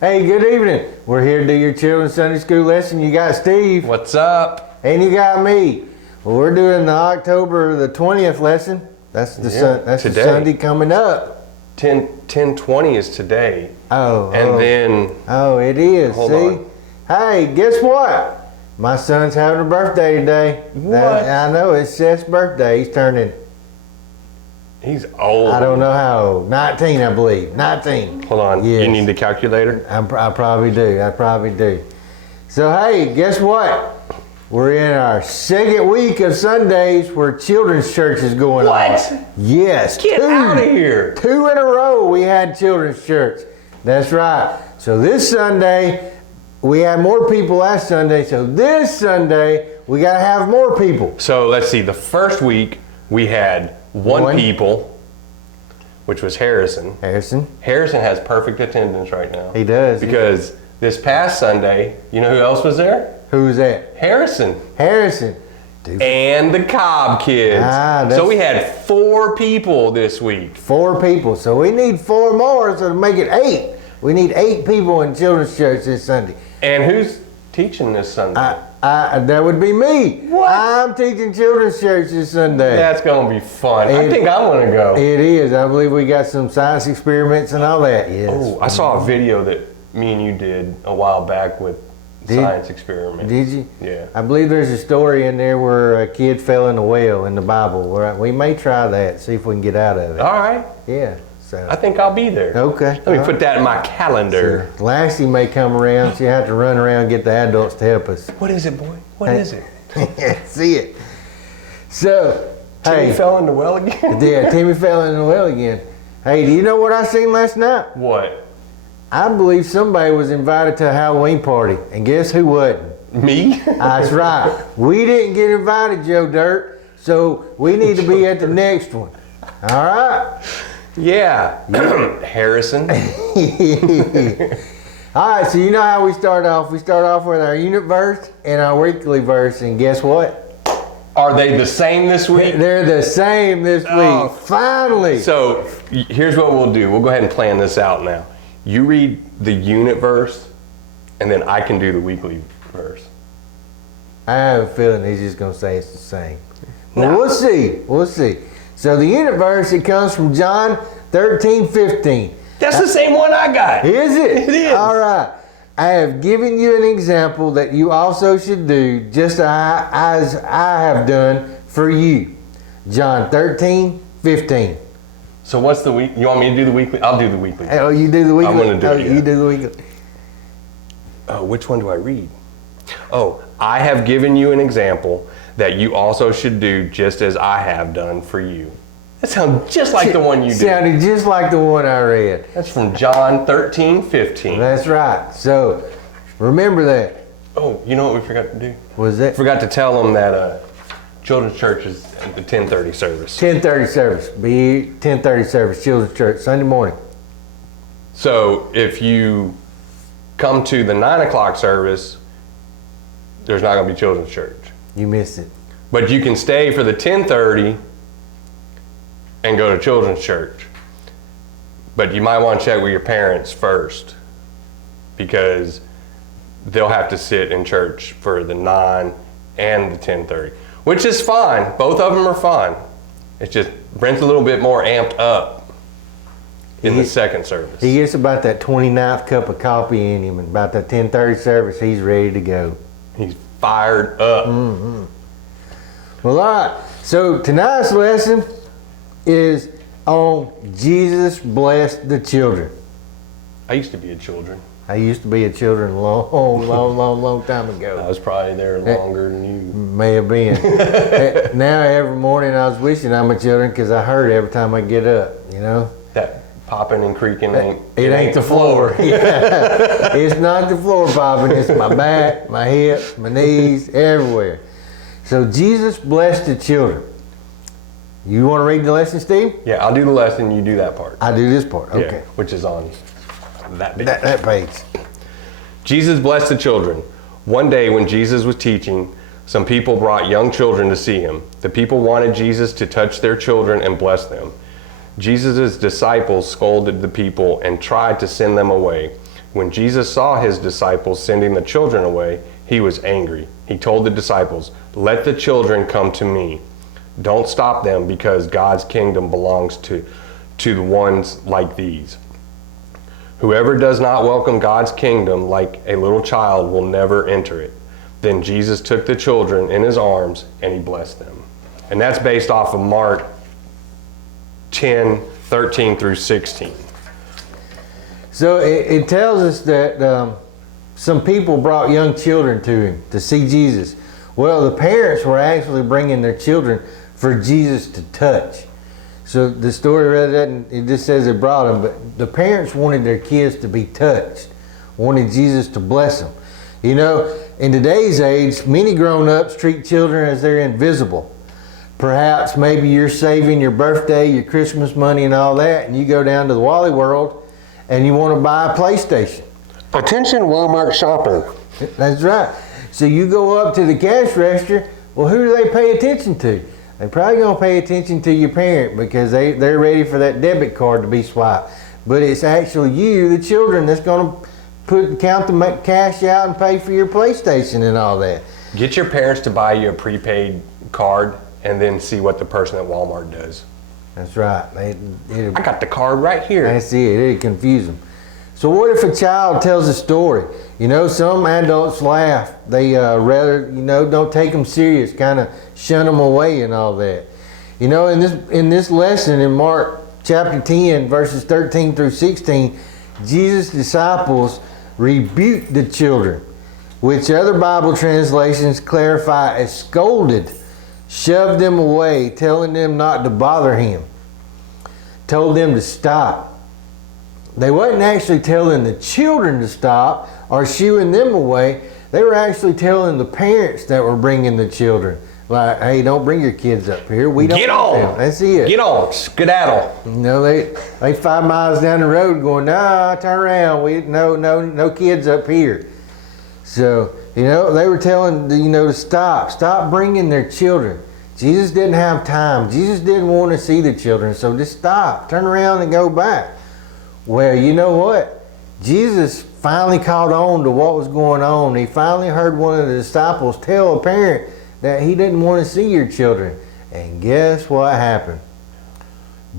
Hey, good evening. We're here to do your children's Sunday school lesson. You got Steve. What's up? And you got me. Well, we're doing the October the 20th lesson. That's the the Sunday coming up. 10/20 is today. Oh. Then. Oh, it is. Hold See? on. Hey, guess what? My son's having a birthday today. What? I know, it's Seth's birthday. He's turning, He's old. I don't know how old. 19, I believe. 19. Hold on. Yes. You need the calculator? I probably do. So, hey, guess what? We're in our second week of Sundays where children's church is going on. What? Yes. Get out of here. 2 in a row we had children's church. That's right. So this Sunday, we had more people last Sunday. So this Sunday, we got to have more people. So let's see. The first week we had one people, which was Harrison. Harrison Harrison has perfect attendance right now. He does. Because this past Sunday, you know who else was there? Who's that? Harrison. Dude. And the Cobb kids. So we had 4 people this week. 4 people. So we need 4 more, so to make it 8. We need 8 people in children's church this Sunday. And who's teaching this Sunday? That would be me. What? I'm teaching children's church this Sunday. That's going to be fun. I think I'm going to go. It is. I believe we got some science experiments and all that. Yes. Oh, I saw a video that me and you did a while back with science experiment. Did you? Yeah. I believe there's a story in there where a kid fell in a well in the Bible. We may try that, see if we can get out of it. All right. Yeah. So. I think I'll be there. Okay. Let me put that in my calendar. So Lassie may come around. She'll have to run around and get the adults to help us. What is it, boy? What is it? See it. So, Timmy fell in the well again? Yeah, Timmy fell in the well again. Hey, do you know what I seen last night? What? I believe somebody was invited to a Halloween party, and guess who wasn't? Me? That's right. We didn't get invited, Joe Dirt, so we need to be at the next one. All right? Yeah. Harrison. All right, so you know how we start off. We start off with our unit verse and our weekly verse, and guess what? Are they the same this week? They're the same this week. Finally. So here's what we'll do. We'll go ahead and plan this out now. You read the unit verse, and then I can do the weekly verse. I have a feeling he's just going to say it's the same. Well, we'll see. We'll see. So the unit verse, it comes from John 13:15. That's the same one I got. Is it? It is. All right. I have given you an example that you also should do just as I have done for you. John 13:15. So what's the week? You want me to do the weekly? I'll do the weekly. Oh, you do the weekly? I'm going to do it, yeah. You do the weekly. Oh, which one do I read? Oh, I have given you an example that you also should do just as I have done for you. That sounds just like the one you did. Sounded just like the one I read. That's from John 13:15. That's right. So, remember that. Oh, you know what we forgot to do? Was that? Forgot to tell them that Children's Church is at the 10:30 service. 10:30 service. Be 10:30 service, Children's Church, Sunday morning. So if you come to the 9 o'clock service, there's not going to be Children's Church. You missed it. But you can stay for the 10:30 and go to Children's Church. But you might want to check with your parents first, because they'll have to sit in church for the 9 and the 10:30, which is fine. Both of them are fine. It's just Brent's a little bit more amped up in the second service. He gets about that 29th cup of coffee in him, and about that 10:30 service, he's ready to go. He's fired up. Mm-hmm. Well, all right. So tonight's lesson is on Jesus blessed the children. I used to be a children. I used to be a children a long time ago. I was probably there longer than you. May have been. Now every morning I was wishing I'm a children because I heard every time I get up, you know. That popping and creaking ain't. It ain't the floor. Yeah. It's not the floor popping. It's my back, my hips, my knees, everywhere. So Jesus blessed the children. You want to read the lesson, Steve? Yeah, I'll do the lesson. You do that part. I do this part. Okay. Yeah, which is on that page. That page. Jesus blessed the children. One day when Jesus was teaching, some people brought young children to see him. The people wanted Jesus to touch their children and bless them. Jesus' disciples scolded the people and tried to send them away. When Jesus saw his disciples sending the children away, he was angry. He told the disciples, "Let the children come to me. Don't stop them, because God's kingdom belongs to the ones like these. Whoever does not welcome God's kingdom like a little child will never enter it." Then Jesus took the children in his arms and he blessed them. And that's based off of Mark 10:13 through 16. So it tells us that some people brought young children to him to see Jesus. Well, the parents were actually bringing their children for Jesus to touch. So the story rather than it just says they brought them, but the parents wanted their kids to be touched, wanted Jesus to bless them. You know, in today's age, many grown-ups treat children as they're invisible. Perhaps maybe you're saving your birthday, your Christmas money and all that, and you go down to the Wally World and you want to buy a PlayStation. Attention Walmart shopper. That's right. So you go up to the cash register, well, who do they pay attention to? They're probably going to pay attention to your parent because they're ready for that debit card to be swiped. But it's actually you, the children, that's going to count the cash out and pay for your PlayStation and all that. Get your parents to buy you a prepaid card and then see what the person at Walmart does. That's right. I got the card right here. That's it. It'll confuse them. So what if a child tells a story? You know, some adults laugh. They rather, don't take them serious, kind of shun them away and all that. You know, in this lesson in Mark chapter 10, verses 13 through 16, Jesus' disciples rebuked the children, which other Bible translations clarify as scolded, shoved them away, telling them not to bother him, told them to stop. They wasn't actually telling the children to stop or shooing them away. They were actually telling the parents that were bringing the children, like, hey, don't bring your kids up here. We don't get want on. them. That's it. Get on. Skedaddle. You know, they 5 miles down the road going, nah, turn around. No kids up here. So, they were telling, to stop bringing their children. Jesus didn't have time. Jesus didn't want to see the children. So just stop, turn around and go back. Well, you know what? Jesus finally caught on to what was going on. He finally heard one of the disciples tell a parent that he didn't want to see your children. And guess what happened?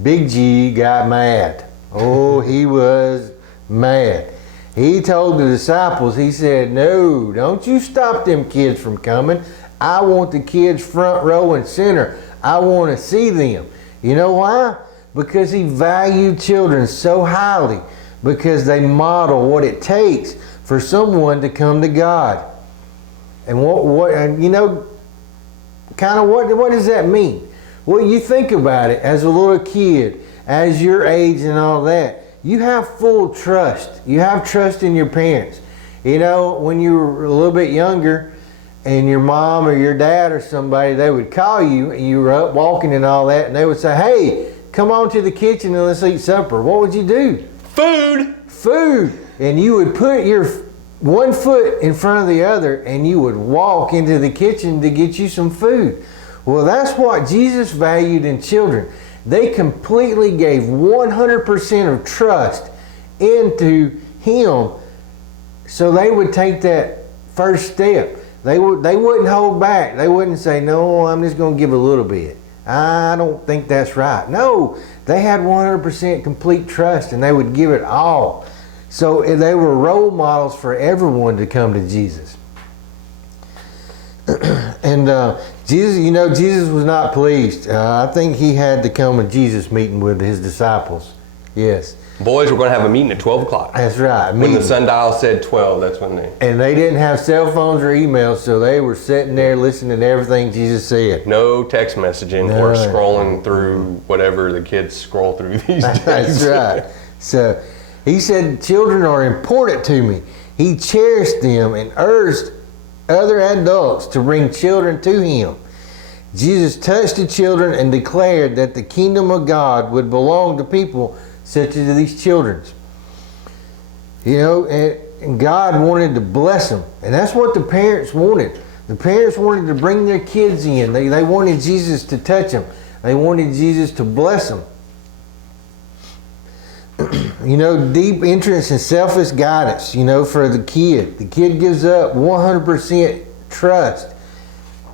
Big G got mad. Oh, he was mad. He told the disciples, he said, no, don't you stop them kids from coming. I want the kids front row and center. I want to see them. You know why? Because he valued children so highly, because they model what it takes for someone to come to God. And what does that mean? Well, you think about it as a little kid, as your age and all that, you have full trust. You have trust in your parents. When you were a little bit younger and your mom or your dad or somebody, they would call you and you were up walking and all that, and they would say, hey, come on to the kitchen and let's eat supper. What would you do? Food. And you would put your one foot in front of the other and you would walk into the kitchen to get you some food. Well, that's what Jesus valued in children. They completely gave 100% of trust into him, so they would take that first step. They wouldn't hold back. They wouldn't say, no, I'm just going to give a little bit. I don't think that's right. No, they had 100% complete trust and they would give it all. So they were role models for everyone to come to Jesus. And Jesus was not pleased. I think he had to come a Jesus meeting with his disciples. Yes. Boys, we're going to have a meeting at 12 o'clock. That's right. When the sundial said 12, that's when they... And they didn't have cell phones or emails, so they were sitting there listening to everything Jesus said. No text messaging or scrolling through whatever the kids scroll through these days. That's right. So he said, children are important to me. He cherished them and urged other adults to bring children to him. Jesus touched the children and declared that the kingdom of God would belong to people such as these children. And God wanted to bless them. And that's what the parents wanted. The parents wanted to bring their kids in. They wanted Jesus to touch them. They wanted Jesus to bless them. You know, deep interest and selfish guidance, you know, for the kid. The kid gives up 100% trust.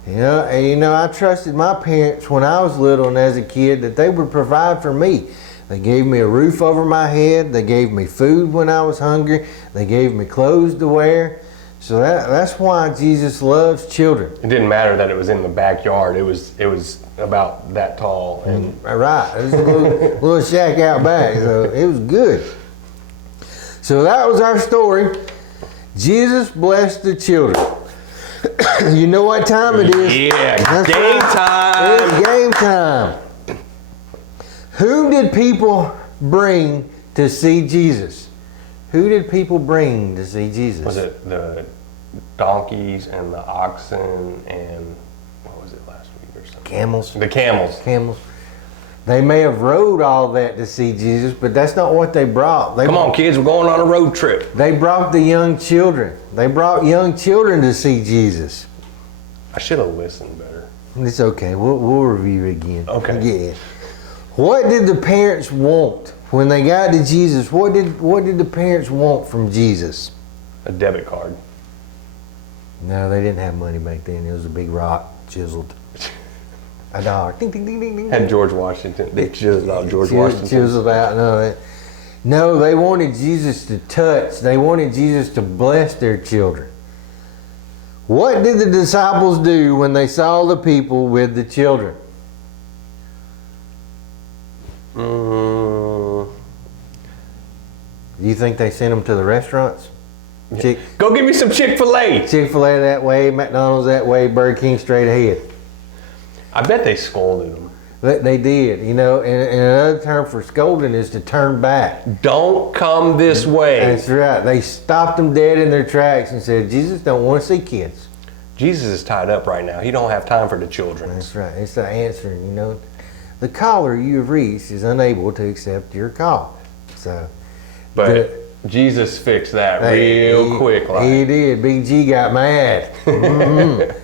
And I trusted my parents when I was little and as a kid that they would provide for me. They gave me a roof over my head. They gave me food when I was hungry. They gave me clothes to wear. So that's why Jesus loves children. It didn't matter that it was in the backyard. It was about that tall. And Right. It was a little shack out back. So it was good. So that was our story. Jesus blessed the children. You know what time it is? Yeah, That's game right. time. It's game time. Who did people bring to see Jesus? Who did people bring to see Jesus? Was it the donkeys and the oxen and what was it last week or something? Camels. The camels. Camels. They may have rode all that to see Jesus, but that's not what they brought. Come on, kids, we're going on a road trip. They brought the young children. They brought young children to see Jesus. I should have listened better. It's okay. We'll review it again. Okay. Yeah. What did the parents want when they got to Jesus? What did the parents want from Jesus? A debit card. No, they didn't have money back then. It was a big rock chiseled. $1. Ding, ding, ding, ding, ding. Had George Washington. They chiseled out George Washington. Chiseled out. No, they wanted Jesus to touch. They wanted Jesus to bless their children. What did the disciples do when they saw the people with the children? Mm, Do you think they sent them to the restaurants? Go get me some Chick-fil-A. Chick-fil-A that way, McDonald's that way, Burger King straight ahead. I bet they scolded them. They did, and another term for scolding is to turn back. Don't come this way. That's right. They stopped them dead in their tracks and said, Jesus don't want to see kids. Jesus is tied up right now. He don't have time for the children. That's right. It's the answer, The caller you have reached is unable to accept your call. So, But Jesus fixed that real quick. He did. Big G got mad. Mhm.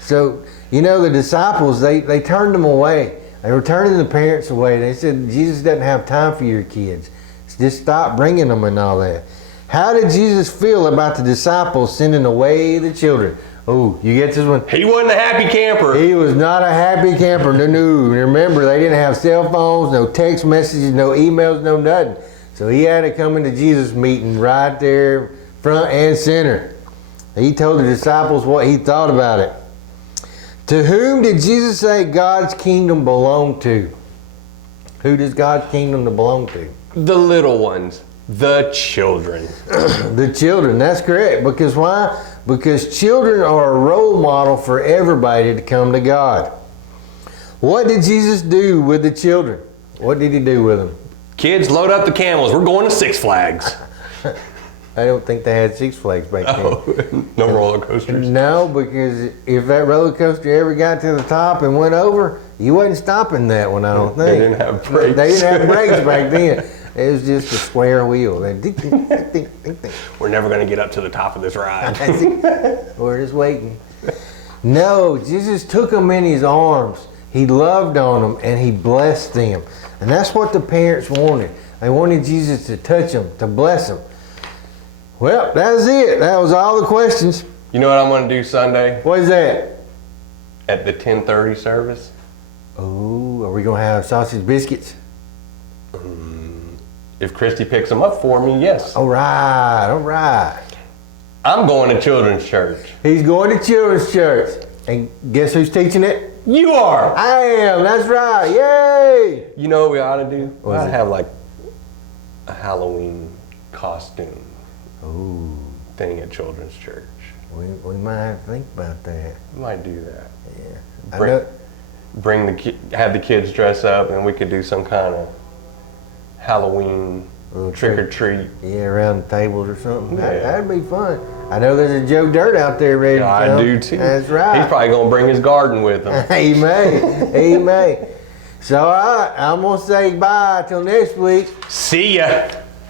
So, the disciples, they turned them away. They were turning the parents away. They said, Jesus doesn't have time for your kids. Just stop bringing them and all that. How did Jesus feel about the disciples sending away the children? Oh, you get this one? He wasn't a happy camper. He was not a happy camper. No. Remember, they didn't have cell phones, no text messages, no emails, no nothing. So he had to come into Jesus' meeting right there, front and center. He told the disciples what he thought about it. To whom did Jesus say God's kingdom belonged to? Who does God's kingdom belong to? The little ones. The children. The children, that's correct. Because why? Because children are a role model for everybody to come to God. What did Jesus do with the children? What did he do with them? Kids, load up the camels. We're going to Six Flags. I don't think they had Six Flags back then. Oh, no roller coasters. No, because if that roller coaster ever got to the top and went over, you wasn't stopping that one, I don't think. They didn't have brakes. They didn't have brakes back then. It was just a square wheel. They ding, ding, ding, ding, ding, ding. We're never going to get up to the top of this ride. We're just waiting. No, Jesus took them in his arms. He loved on them and he blessed them. And that's what the parents wanted. They wanted Jesus to touch them, to bless them. Well, that was it. That was all the questions. You know what I'm going to do Sunday What is that? at the 10:30 service? Oh, are we going to have sausage biscuits? If Christy picks them up for me, yes. All right. I'm going to children's church. He's going to children's church. And guess who's teaching it? You are. I am. That's right. Yay! You know what we ought to do? We What is ought to it? have like a Halloween costume Ooh, thing at children's church. we might have to think about that. We might do that. Yeah. I Bring- know, Have the kids dress up, and we could do some kind of Halloween Little trick or treat. yeah, around the tables or something. Yeah. That'd be fun. I know there's a Joe Dirt out there ready to I come. do too. That's right. He's probably gonna bring his garden with him. He may. So, all right, I'm going to say bye till next week. See ya.